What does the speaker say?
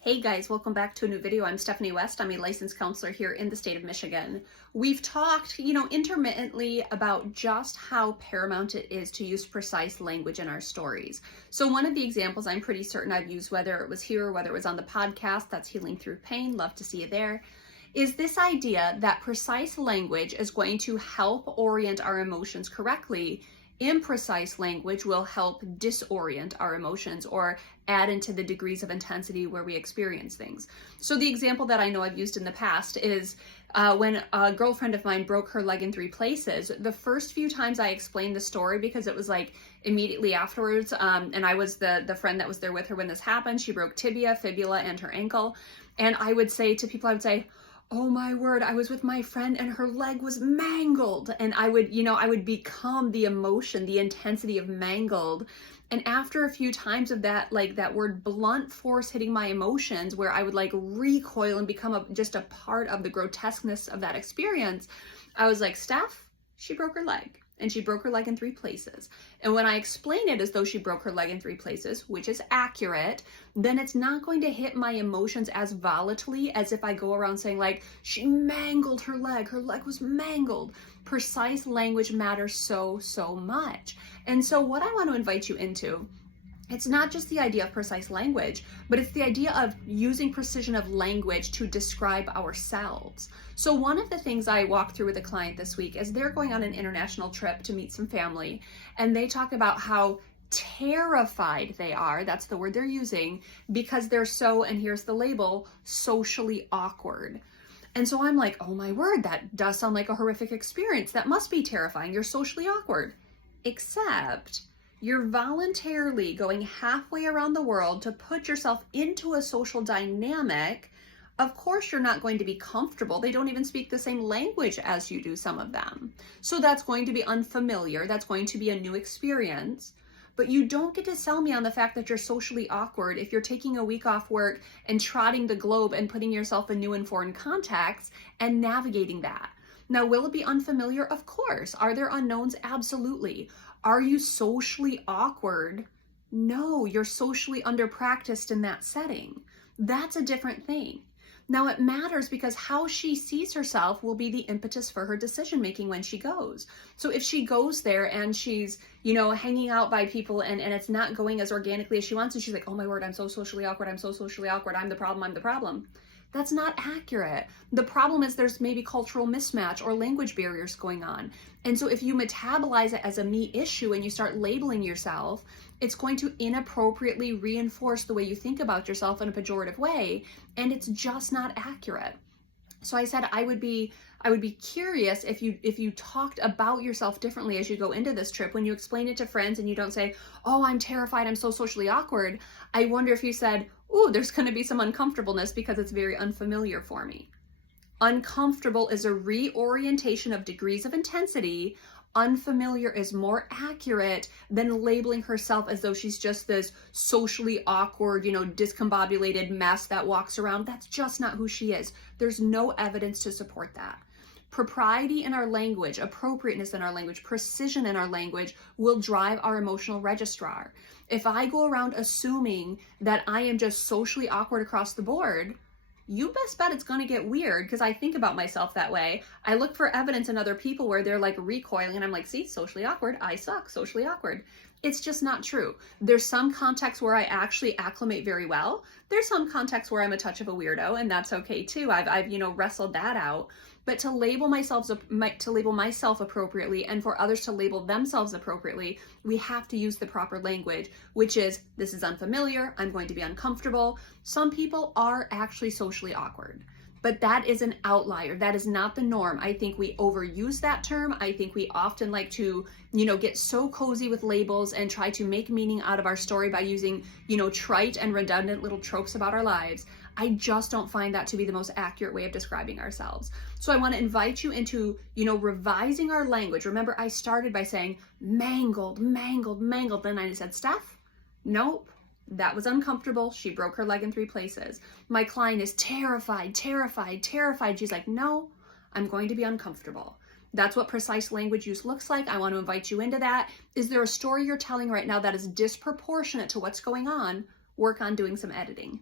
Hey guys, welcome back to a new video. I'm Stephanie West. I'm a licensed counselor here in the state of Michigan. We've talked, intermittently about just how paramount it is to use precise language in our stories. So one of the examples I'm pretty certain I've used, whether it was here or whether it was on the podcast, that's Healing Through Pain, love to see you there, is this idea that precise language is going to help orient our emotions correctly. Imprecise language will help disorient our emotions or add into the degrees of intensity where we experience things. So the example that I know I've used in the past is when a girlfriend of mine broke her leg in 3 places. The first few times I explained the story, because it was like immediately afterwards, and I was the friend that was there with her when this happened. She broke tibia, fibula, and her ankle. And I would say to people, I would say, oh my word, I was with my friend and her leg was mangled. And I would become the emotion, the intensity of mangled. And after a few times of that, like that word blunt force hitting my emotions, where I would like recoil and become just a part of the grotesqueness of that experience, I was like, Steph, she broke her leg. And she broke her leg in 3 places. And when I explain it as though she broke her leg in 3 places, which is accurate, then it's not going to hit my emotions as volatilely as if I go around saying like, she mangled her leg was mangled. Precise language matters so much. And so what I want to invite you into, it's not just the idea of precise language, but it's the idea of using precision of language to describe ourselves. So one of the things I walked through with a client this week is they're going on an international trip to meet some family, and they talk about how terrified they are, that's the word they're using, because they're so, and here's the label, socially awkward. And so I'm like, oh my word, that does sound like a horrific experience. That must be terrifying. You're socially awkward. Except you're voluntarily going halfway around the world to put yourself into a social dynamic. Of course, you're not going to be comfortable. They don't even speak the same language as you do, some of them. So that's going to be unfamiliar. That's going to be a new experience. But you don't get to sell me on the fact that you're socially awkward if you're taking a week off work and trotting the globe and putting yourself in new and foreign contexts and navigating that. Now, will it be unfamiliar? Of course. Are there unknowns? Absolutely. Are you socially awkward? No, you're socially underpracticed in that setting. That's a different thing. Now it matters because how she sees herself will be the impetus for her decision making when she goes. So if she goes there and she's, hanging out by people and it's not going as organically as she wants, and she's like, oh my word, I'm so socially awkward, I'm the problem. That's not accurate. The problem is there's maybe cultural mismatch or language barriers going on. And so if you metabolize it as a me issue and you start labeling yourself, it's going to inappropriately reinforce the way you think about yourself in a pejorative way, and it's just not accurate. So I said I would be curious if you talked about yourself differently as you go into this trip. When you explain it to friends and you don't say, oh, I'm terrified, I'm so socially awkward. I wonder if you said, ooh, there's going to be some uncomfortableness because it's very unfamiliar for me. Uncomfortable is a reorientation of degrees of intensity. Unfamiliar is more accurate than labeling herself as though she's just this socially awkward, discombobulated mess that walks around. That's just not who she is. There's no evidence to support that. Propriety in our language, appropriateness in our language, precision in our language will drive our emotional registrar. If I go around assuming that I am just socially awkward across the board, you best bet it's going to get weird, because I think about myself that way. I look for evidence in other people where they're like recoiling and I'm like, see, socially awkward, I suck, socially awkward. It's just not true. There's some contexts where I actually acclimate very well. There's some contexts where I'm a touch of a weirdo, and that's okay too. I've wrestled that out. But to label myself appropriately and for others to label themselves appropriately, we have to use the proper language, which is, this is unfamiliar, I'm going to be uncomfortable. Some people are actually socially awkward, but that is an outlier. That is not the norm. I think we overuse that term. I think we often like to, get so cozy with labels and try to make meaning out of our story by using, trite and redundant little tropes about our lives. I just don't find that to be the most accurate way of describing ourselves. So I want to invite you into, revising our language. Remember, I started by saying mangled. Then I said, Steph, nope, that was uncomfortable. She broke her leg in 3 places. My client is terrified. She's like, no, I'm going to be uncomfortable. That's what precise language use looks like. I want to invite you into that. Is there a story you're telling right now that is disproportionate to what's going on? Work on doing some editing.